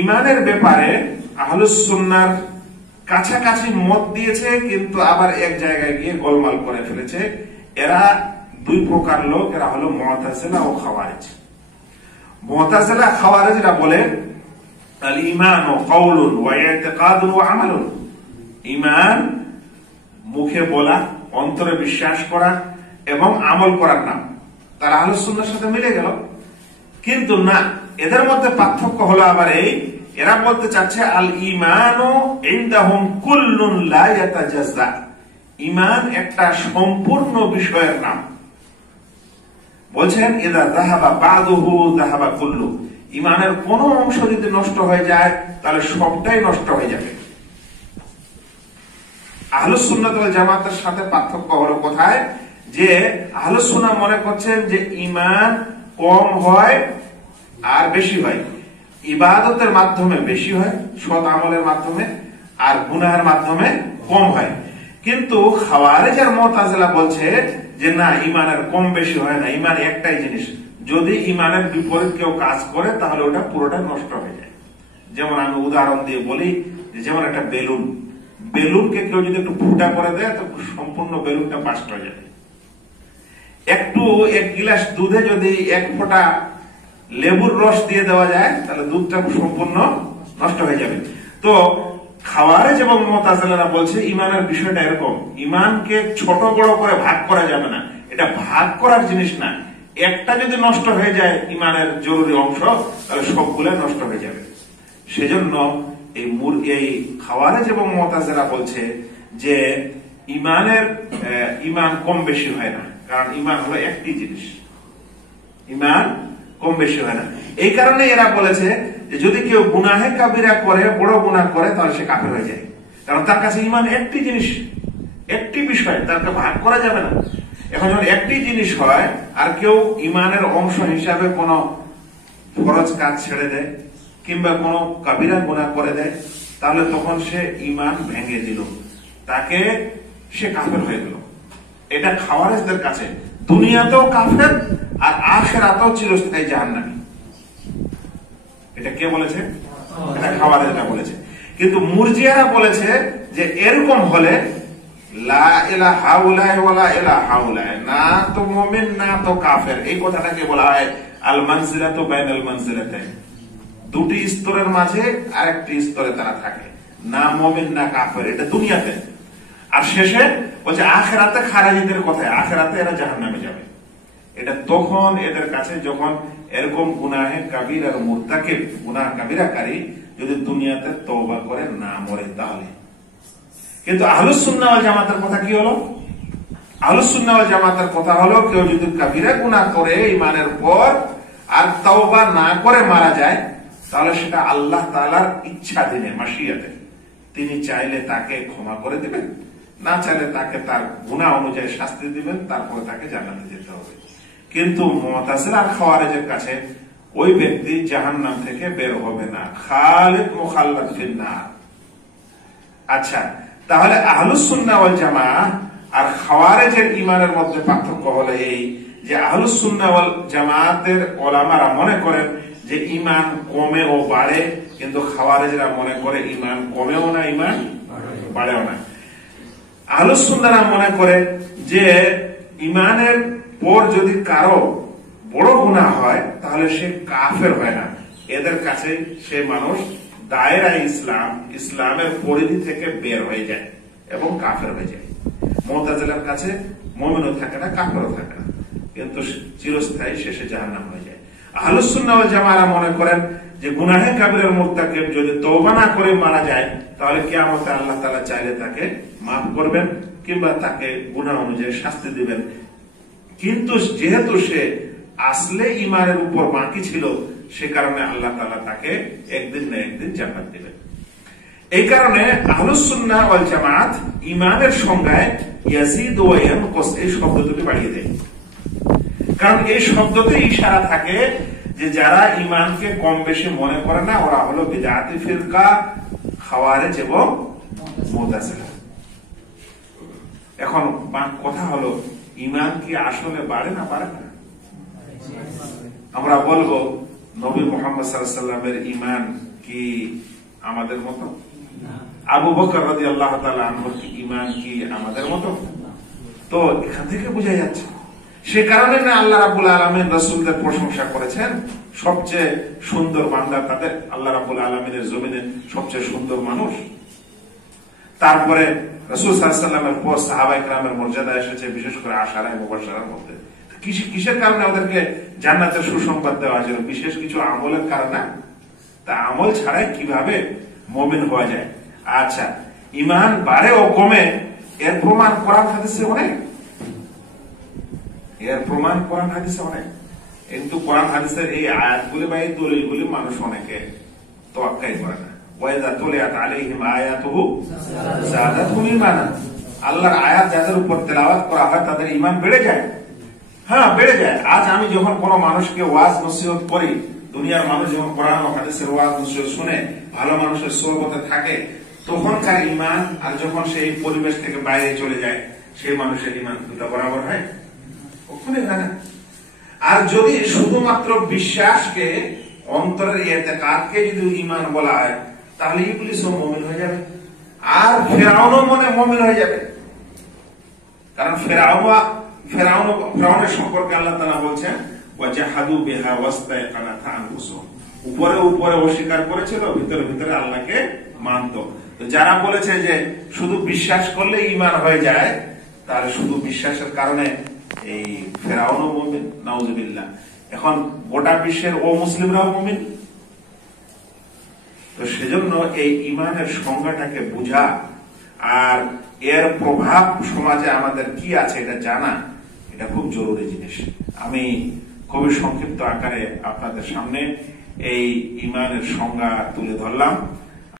ইমানের ব্যাপারে আহলুস সুন্নাহর কাছাকাছি মত দিয়েছে, কিন্তু আবার এক জায়গায় গিয়ে গোলমাল করে ফেলেছে। এরা দুই প্রকার লোক, এরা হলো মুতাজিলা ও খাওয়ারিজ। মুতাজিলা খাওয়ারিজরা বলে আল ঈমান কাউলুন ওয়া ইতিকাদুন ওয়া আমালুন, ঈমান মুখে বলা, অন্তরে বিশ্বাস করা এবং আমল করার নাম। তারা আহলুস সুন্নাহর সাথে মিলে গেল। কিন্তু না, এদের মধ্যে পার্থক্য হলো আবার এই, এরা বলতে চাচ্ছে আল ঈমানু ইনদাহুম কুল্লুন লা ইয়াতাজাজ্জা, ঈমান একটা সম্পূর্ণ বিষয়ের নাম। বলছেন ইযা যাহাবা বাদুহু যাহাবা কুল্লু, ঈমানের কোন অংশ যদি নষ্ট হয়ে যায় তাহলে সবটাই নষ্ট হয়ে যাবে। আহলুস সুন্নাত ওয়াল জামাতের সাথে পার্থক্য হলো কোথায়, যে আহলুস সুন্নাহ মনে করছেন যে ঈমান কম হয় আর বেশি হয়, ইবাদতের মাধ্যমে বেশি হয়, সৎ আমলের মাধ্যমে, আর গুনাহের মাধ্যমে কম হয়। কিন্তু খাওয়ারিজ আর মুতাজিলা বলছে যে না, ঈমানের কম বেশি হয় না, ঈমান একটাই জিনিস। যদি ঈমানের বিপরীত কেউ কাজ করে তাহলে ওটা পুরোটা নষ্ট হয়ে যায়। যেমন আমি উদাহরণ দিয়ে বলি, যেমন একটা বেলুন, বেলুনকে কেউ যদি একটু ফুটা করে দেয় তো সম্পূর্ণ বেলুনটা বাস্ট হয়ে যাবে। এক গিলাস দুধে যদি এক ফোঁটা লেবুর রস দিয়ে দেওয়া যায় তাহলে দুধটা সম্পূর্ণ নষ্ট হয়ে যাবে। তো খাওয়ারিজ এবং মুতাজিলারা বলছে ঈমানের বিষয়টা এরকম, ঈমানকে ছোট বড় করে ভাগ করা যাবে না, এটা ভাগ করার জিনিস না। একটা যদি নষ্ট হয়ে যায় ঈমানের জরুরি অংশ, তাহলে সবগুলো নষ্ট হয়ে যাবে। সেজন্য এই খাওয়ারিজ এবং মুতাজিলা বলছে যে ঈমান কম বেশি হয় না, কারণ ঈমান হলো একটি জিনিস, ঈমান কম বেশি হয় না। এই কারণে এরা বলেছে যে যদি কেউ গুনাহে কাবিরা করে, বড় গুনাহ করে, তাহলে সে কাফের হয়ে যায়, কারণ তার কাছে ঈমান একটি জিনিস, একটি বিষয়, তাকে ভাগ করা যাবে না। এখন যখন একটি জিনিস হয় আর কেউ ঈমানের অংশ হিসাবে কোন ফরজ কাজ ছেড়ে দেয় কিংবা কোন কাবিরা গুনাহ করে দেয়, তাহলে তখন সে ঈমান ভেঙে দিল, তাকে সে কাফের হয়ে গেল। এটা খাওয়ারিজদের কাছে দুনিয়াতেও কাফের আর আখিরাতেও চিরস্থায়ী জাহান্নামী। এটা কে বলেছে? এটা খাওয়ারিজরা বলেছে। কিন্তু মুরজিয়ারা বলেছে যে এরকম হলে লা ইলাহা হাউলাই ওয়ালা ইলাহা হাউলাই, না তো মুমিন না তো কাফের। এই কথাটাকে বলা হয় আল মানজিলাতু বাইনাল মানজিলাতাইন, দুটি স্তরের মাঝে আরেকটি স্তরে তারা থাকে, না মুমিন না কাফের, এটা দুনিয়াতে। আর শেষে বলছে আখিরাতে খারাজিদের কথায়, আখিরাতে এরা জাহান্নামে যাবে। এটা তখন এদের কাছে যখন এরকম গুনাহে কাবিরা আর মুরতাকিব, গুনাহ কাবিরাকারী যদি দুনিয়াতে তওবা করে না মরে তাহলে। কিন্তু আহলুস সুন্নাহ ওয়াল জামাতের কথা কি হলো? আহলুস সুন্নাহ ওয়াল জামাতের কথা হলো কেউ যদি কাবিরা গুনাহ করে ঈমানের পর আর তওবা না করে মারা যায়, তাহলে সেটা আল্লাহ তাআলার ইচ্ছাধীনে, মাশিয়াতে, তিনি চাইলে তাকে ক্ষমা করে দিবেন, না চাইলে তাকে তার গুনাহ অনুযায়ী শাস্তি দিবেন, তারপরে তাকে জান্নাতে যেতে হবে। কিন্তু মুতাজিলা আর খাওয়ারিজের কাছে ওই ব্যক্তি জাহান্নাম থেকে বের হবে না, খালিদ মুখাল্লাদ ফিন নার। আচ্ছা, তাহলে আহলুস সুন্নাহ ওয়াল জামাআহ আর খাওয়ারিজের ঈমানের মধ্যে পার্থক্য হলো এই যে আহলুস সুন্নাহ ওয়াল জামাআতের উলামারা মনে করেন যে ঈমান কমে ও বাড়ে, কিন্তু খাওয়ারিজরা মনে করে ঈমান কমেও না, ঈমান বাড়েও না। আহলুস সুন্নাহরা মনে করে যে ঈমানের পর যদি কারো বড় গুনাহ হয় তাহলে সে কাফের হয় না, এদের কাছে সে মানুষ দায়রা ইসলাম, ইসলামের পরিধি থেকে বের হয়ে যায় এবং কাফের হয়ে যায়। মুতাজিলার কাছে মুমিনও থাকে না, কাফেরও থাকে না, কিন্তু চিরস্থায়ী শেষে জাহান্নাম হয়ে যায়। আহলুস সুন্নাহ ওয়াল জামাআরা মনে করেন যে গুনাহে কাবিরার মুরতাকিব যদি তওবা না করে মারা যায় তাহলে কিয়ামতে আল্লাহ তাআলা চাইলে তাকে মাফ করবেন কিংবা তাকে গুনাহ অনুযায়ী শাস্তি দিবেন। কিন্তু যেহেতু সে আসলে ঈমানের উপর বাকি ছিল, সে কারণে আল্লাহ তাআলা তাকে একদিন না একদিন জান্নাত দিবেন। এই কারণে আহলুস সুন্নাহ ওয়াল জামাআত ঈমানের সংজ্ঞায় ইয়াজিদু ওয়া ইয়ানকুস এই শব্দ দুটি বাড়িয়ে দেয়, কারণ এই শব্দতে ইশারা থাকে যে যারা ঈমানকে কম বেশি মনে করে না ওরা হলো বিদআতি ফিরকা, খাওয়ারিজ এবং মুতাজিলা। এখন কথা হলো ঈমান কি আসলে বাড়ে না বাড়ে না? আমরা বলবো নবী মুহাম্মদ সাল্লাল্লাহু আলাইহি ওয়াসাল্লামের ঈমান কি আমাদের মতো? আবু বকর রাদিয়াল্লাহু তাআলা আনহুর ঈমান কি আমাদের মতো? তো এখান থেকে বোঝা যাচ্ছে, সে কারণে না আল্লাহ রাব্বুল আলামিন রাসূলদের প্রশংসা করেছেন, সবচেয়ে সুন্দর বান্দা তাদের, আল্লাহ রাব্বুল আলামিনের জমিনে সবচেয়ে সুন্দর মানুষ। তারপরে রাসূল সাল্লাল্লাহু আলাইহি ওয়াসাল্লামের পর সাহাবায়ে কেরামের মর্যাদা এসেছে, বিশেষ করে আশারায়ে মুবাশশারার মধ্যে। কিসের কারণে ওদেরকে জান্নাতের সুসংবাদ দেওয়া হয়েছিল? বিশেষ কিছু আমলের কারণে। তা আমল ছাড়াই কিভাবে মুমিন হওয়া যায়? আচ্ছা, ঈমান বাড়ে ও কমে এর প্রমাণ কোরআন হাদিসে অনেক, কিন্তু কোরআন হাদিসের এই আয়াতগুলি বা এই দলিলগুলি মানুষ অনেকে তোয়াক্কাই করে না। ওয়াইদা তুলিয়াত আলাইহিম আয়াতুহু যাদাতহুম ঈমানা, আল্লাহর আয়াত যাদের উপর তেলাওয়াত করা হয় তাদের ঈমান বেড়ে যায়। হ্যাঁ, বেড়ে যায়। আজ আমি যখন কোন মানুষকে ওয়াজ নসিহত করি, দুনিয়ার মানুষ যখন কোরআন ও হাদিসের ওয়াজ নসিহত শুনে, ভালো মানুষের সোহবতে থাকে, তখনকার ঈমান আর যখন সেই পরিবেশ থেকে বাইরে চলে যায়, সেই মানুষের ঈমান দুটো বরাবর হয়? কখনোই হয় না। আর যদি শুধুমাত্র বিশ্বাসকে, অন্তরের ইতিকাদকে যদি ঈমান বলা হয়, তাহলে ইবলিসও মুমিন হয়ে যাবে, আর ফেরাউনও মনে মুমিন হয়ে যাবে। কারণ ফেরাউনের সম্পর্কে আল্লাহ তাআলা বলছেন, ওয়াজাহাদু বিহা ওয়াস্তায়কানাতহা আনফুসুহুম, উপরে উপরে অস্বীকার করেছিল, ভিতরে ভিতরে আল্লাহকে মানত। তো যারা বলেছে যে শুধু বিশ্বাস করলে ঈমান হয়ে যায়, তাহলে শুধু বিশ্বাসের কারণে এই ফেরাউনও মুমিন, নাউজুবিল্লাহ। এখন গোটা বিশ্বের ও মুসলিমরাও মুমিন। তো সেজন্য এই ঈমানের সংজ্ঞাটাকে বোঝা আর এর প্রভাব সমাজে আমাদের কি আছে এটা জানা, এটা খুব জরুরি জিনিস। আমি খুবই সংক্ষিপ্ত আকারে আপনাদের সামনে এই ঈমানের সংজ্ঞা তুলে ধরলাম।